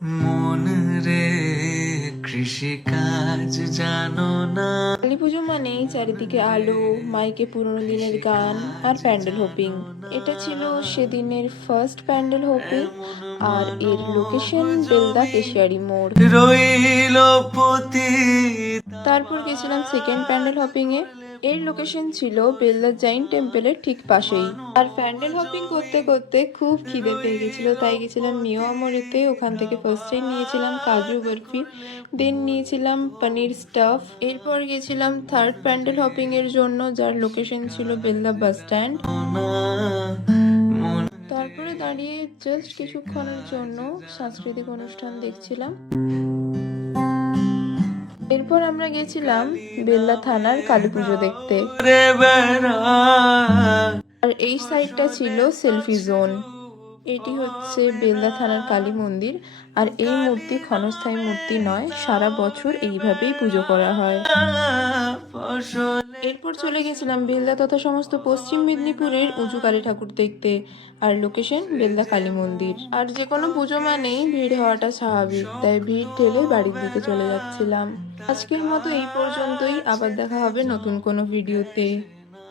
মন রে কৃষি কাজ জানো না। কালী পুজো মানেই চারিদিকে আলো, মাইকে পুরোনো দিনের গান আর প্যান্ডেল হোপিং। এটা ছিল সেদিনের ফার্স্ট প্যান্ডেল হোপিং, আর এর লোকেশন বেলদা কেশিয়ারি মোড়। রইল পতি। তারপর গেছিলাম সেকেন্ড প্যান্ডেল হপিং এ। এর লোকেশন ছিল বেলদা জৈন টেম্পলের ঠিক পাশেই। আর প্যান্ডেল হপিং করতে করতে খুব খিদে পেয়ে গেছিল, তাই গেছিলাম মিও আমরেতে। ওখান থেকে ফার্স্টে নিয়েছিলাম কাজু বরফি, দেন নিয়েছিলাম পনির স্টাফ। এরপর গেছিলাম থার্ড প্যান্ডেল হপিং এর জন্য, যার লোকেশন ছিল বেলদা বাস স্ট্যান্ড। তারপরে দাঁড়িয়ে জাস্ট কিছুক্ষণের জন্য সাংস্কৃতিক অনুষ্ঠান দেখছিলাম। এরপর আমরা গেছিলাম বেলদা থানার কালী পুজো দেখতে। আর এই সাইডটা ছিল সেলফি জোন। এটি হচ্ছে বেলদা থানার কালী মন্দির, আর এই মূর্তি ক্ষণস্থায়ী মূর্তি নয়, সারা বছর এইভাবেই পুজো করা হয়। এরপর চলে গেছিলাম বেলদা তথা সমস্ত পশ্চিম মেদিনীপুরের উঁচু কালী ঠাকুর দেখতে, আর লোকেশন বেলদা কালী মন্দির। আর যে কোনো পুজো মানেই ভিড় হওয়াটা স্বাভাবিক, তাই ভিড় ঠেলে বাড়ির দিকে চলে যাচ্ছিলাম। আজকের মতো এই পর্যন্তই, আবার দেখা হবে নতুন কোনো ভিডিওতে।